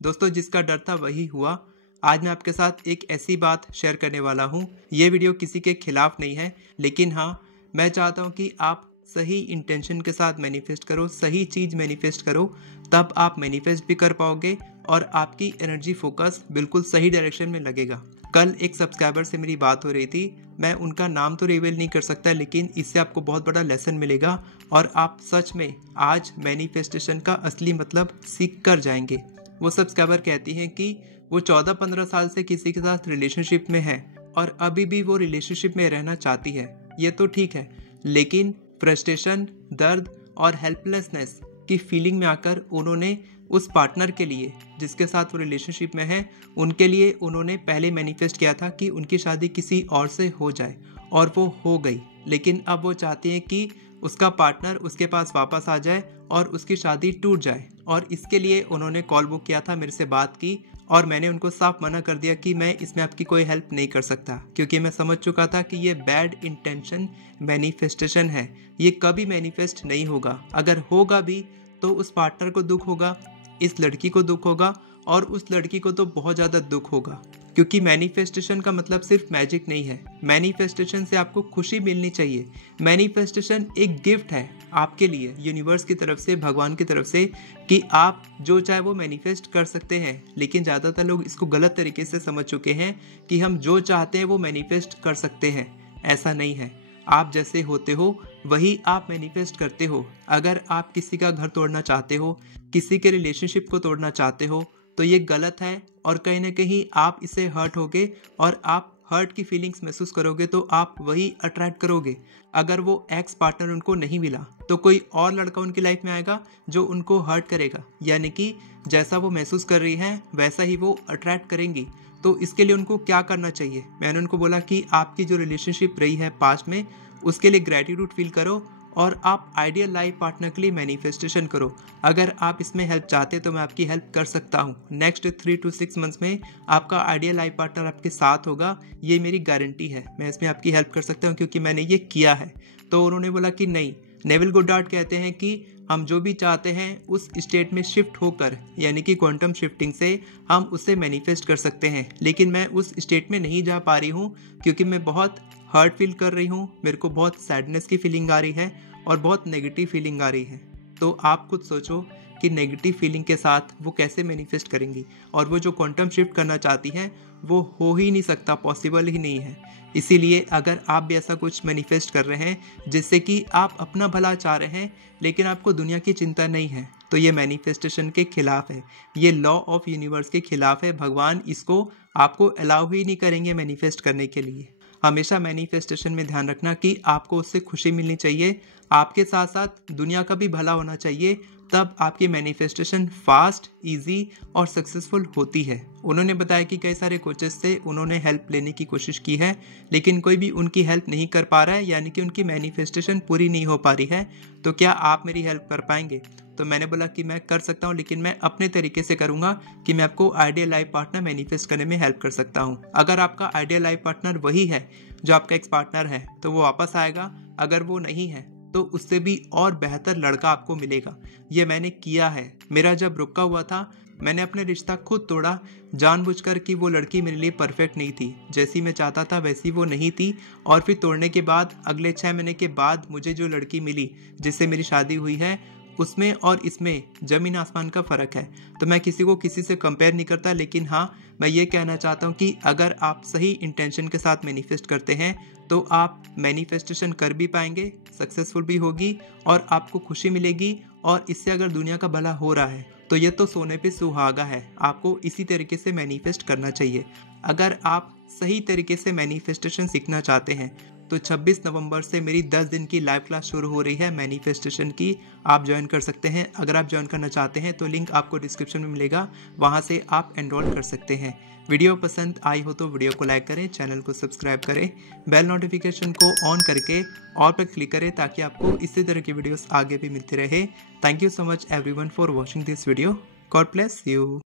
दोस्तों, जिसका डर था वही हुआ। आज मैं आपके साथ एक ऐसी बात शेयर करने वाला हूँ। ये वीडियो किसी के खिलाफ नहीं है, लेकिन हाँ, मैं चाहता हूँ कि आप सही इंटेंशन के साथ मैनिफेस्ट करो, सही चीज़ मैनिफेस्ट करो, तब आप मैनिफेस्ट भी कर पाओगे और आपकी एनर्जी फोकस बिल्कुल सही डायरेक्शन में लगेगा। कल एक सब्सक्राइबर से मेरी बात हो रही थी। मैं उनका नाम तो रिवील नहीं कर सकता, लेकिन इससे आपको बहुत बड़ा लेसन मिलेगा और आप सच में आज मैनिफेस्टेशन का असली मतलब सीख कर जाएंगे। वो सब्सक्राइबर कहती हैं कि वो 14-15 साल से किसी के साथ रिलेशनशिप में है और अभी भी वो रिलेशनशिप में रहना चाहती है। ये तो ठीक है, लेकिन फ्रस्ट्रेशन, दर्द और हेल्पलेसनेस की फीलिंग में आकर उन्होंने उस पार्टनर के लिए जिसके साथ वो रिलेशनशिप में है, उनके लिए उन्होंने पहले मैनिफेस्ट किया था कि उनकी शादी किसी और से हो जाए, और वो हो गई। लेकिन अब वो चाहती हैं कि उसका पार्टनर उसके पास वापस आ जाए और उसकी शादी टूट जाए। और इसके लिए उन्होंने कॉल बुक किया था, मेरे से बात की, और मैंने उनको साफ मना कर दिया कि मैं इसमें आपकी कोई हेल्प नहीं कर सकता, क्योंकि मैं समझ चुका था कि ये बैड इंटेंशन मैनिफेस्टेशन है। ये कभी मैनिफेस्ट नहीं होगा। अगर होगा भी तो उस पार्टनर को दुख होगा, इस लड़की को दुख होगा, और उस लड़की को तो बहुत ज़्यादा दुख होगा, क्योंकि मैनिफेस्टेशन का मतलब सिर्फ मैजिक नहीं है। मैनिफेस्टेशन से आपको खुशी मिलनी चाहिए। मैनिफेस्टेशन एक गिफ्ट है आपके लिए, यूनिवर्स की तरफ से, भगवान की तरफ से, कि आप जो चाहे वो मैनिफेस्ट कर सकते हैं। लेकिन ज़्यादातर लोग इसको गलत तरीके से समझ चुके हैं कि हम जो चाहते हैं वो मैनिफेस्ट कर सकते हैं। ऐसा नहीं है। आप जैसे होते हो वही आप मैनिफेस्ट करते हो। अगर आप किसी का घर तोड़ना चाहते हो, किसी के रिलेशनशिप को तोड़ना चाहते हो, तो ये गलत है और कहीं ना कहीं आप इससे हर्ट होगे और आप हर्ट की फीलिंग्स महसूस करोगे, तो आप वही अट्रैक्ट करोगे। अगर वो एक्स पार्टनर उनको नहीं मिला तो कोई और लड़का उनकी लाइफ में आएगा जो उनको हर्ट करेगा, यानी कि जैसा वो महसूस कर रही हैं वैसा ही वो अट्रैक्ट करेंगी। तो इसके लिए उनको क्या करना चाहिए? मैंने उनको बोला कि आपकी जो रिलेशनशिप रही है पास्ट में, उसके लिए ग्रेटिट्यूड फील करो और आप आइडियल लाइफ पार्टनर के लिए मैनिफेस्टेशन करो। अगर आप इसमें हेल्प चाहते हैं तो मैं आपकी हेल्प कर सकता हूँ। नेक्स्ट 3 to 6 मंथ्स में आपका आइडियल लाइफ पार्टनर आपके साथ होगा, ये मेरी गारंटी है। मैं इसमें आपकी हेल्प कर सकता हूँ क्योंकि मैंने ये किया है। तो उन्होंने बोला कि नहीं, नेविल गोडार्ड कहते हैं कि हम जो भी चाहते हैं उस स्टेट में शिफ्ट होकर, यानी कि क्वांटम शिफ्टिंग से हम उसे मैनिफेस्ट कर सकते हैं। लेकिन मैं उस स्टेट में नहीं जा पा रही हूँ क्योंकि मैं बहुत हर्ट फील कर रही हूँ, मेरे को बहुत सैडनेस की फीलिंग आ रही है और बहुत नेगेटिव फीलिंग आ रही है। तो आप खुद सोचो कि नेगेटिव फीलिंग के साथ वो कैसे मैनिफेस्ट करेंगी, और वो जो क्वांटम शिफ्ट करना चाहती हैं वो हो ही नहीं सकता, पॉसिबल ही नहीं है। इसीलिए अगर आप भी ऐसा कुछ मैनिफेस्ट कर रहे हैं जिससे कि आप अपना भला चाह रहे हैं लेकिन आपको दुनिया की चिंता नहीं है, तो ये मैनिफेस्टेशन के खिलाफ है, ये लॉ ऑफ यूनिवर्स के खिलाफ है। भगवान इसको आपको अलाउ ही नहीं करेंगे मैनिफेस्ट करने के लिए। हमेशा मैनिफेस्टेशन में ध्यान रखना कि आपको उससे खुशी मिलनी चाहिए, आपके साथ साथ दुनिया का भी भला होना चाहिए, तब आपकी मैनिफेस्टेशन फास्ट, इजी और सक्सेसफुल होती है। उन्होंने बताया कि कई सारे कोचेस से उन्होंने हेल्प लेने की कोशिश की है, लेकिन कोई भी उनकी हेल्प नहीं कर पा रहा है, यानी कि उनकी मैनिफेस्टेशन पूरी नहीं हो पा रही है। तो क्या आप मेरी हेल्प कर पाएंगे? तो मैंने बोला कि मैं कर सकता हूँ, लेकिन मैं अपने तरीके से करूँगा कि मैं आपको आइडियल लाइफ पार्टनर मैनिफेस्ट करने में हेल्प कर सकता हूँ। अगर आपका आइडियल लाइफ पार्टनर वही है जो आपका एक्स पार्टनर है तो वो वापस आएगा। अगर वो नहीं है तो उससे भी और बेहतर लड़का आपको मिलेगा। ये मैंने किया है। मेरा जब रुका हुआ था, मैंने अपने रिश्ता खुद तोड़ा जानबूझकर कि वो लड़की मेरे लिए परफेक्ट नहीं थी, जैसी मैं चाहता था वैसी वो नहीं थी। और फिर तोड़ने के बाद अगले 6 महीने के बाद मुझे जो लड़की मिली जिससे मेरी शादी हुई है, उसमें और इसमें ज़मीन आसमान का फ़र्क है। तो मैं किसी को किसी से कंपेयर नहीं करता, लेकिन हाँ, मैं ये कहना चाहता हूँ कि अगर आप सही इंटेंशन के साथ मैनिफेस्ट करते हैं तो आप मैनिफेस्टेशन कर भी पाएंगे, सक्सेसफुल भी होगी और आपको खुशी मिलेगी। और इससे अगर दुनिया का भला हो रहा है तो ये तो सोने पे सुहागा है। आपको इसी तरीके से मैनिफेस्ट करना चाहिए। अगर आप सही तरीके से मैनिफेस्टेशन सीखना चाहते हैं तो 26 नवंबर से मेरी 10 दिन की लाइव क्लास शुरू हो रही है मैनिफेस्टेशन की। आप ज्वाइन कर सकते हैं। अगर आप ज्वाइन करना चाहते हैं तो लिंक आपको डिस्क्रिप्शन में मिलेगा, वहां से आप एनरोल कर सकते हैं। वीडियो पसंद आई हो तो वीडियो को लाइक करें, चैनल को सब्सक्राइब करें, बेल नोटिफिकेशन को ऑन करके ऑल पर क्लिक करें ताकि आपको इसी तरह की वीडियोस आगे भी मिलती रहे। Thank you so much everyone for watching this video. God bless you.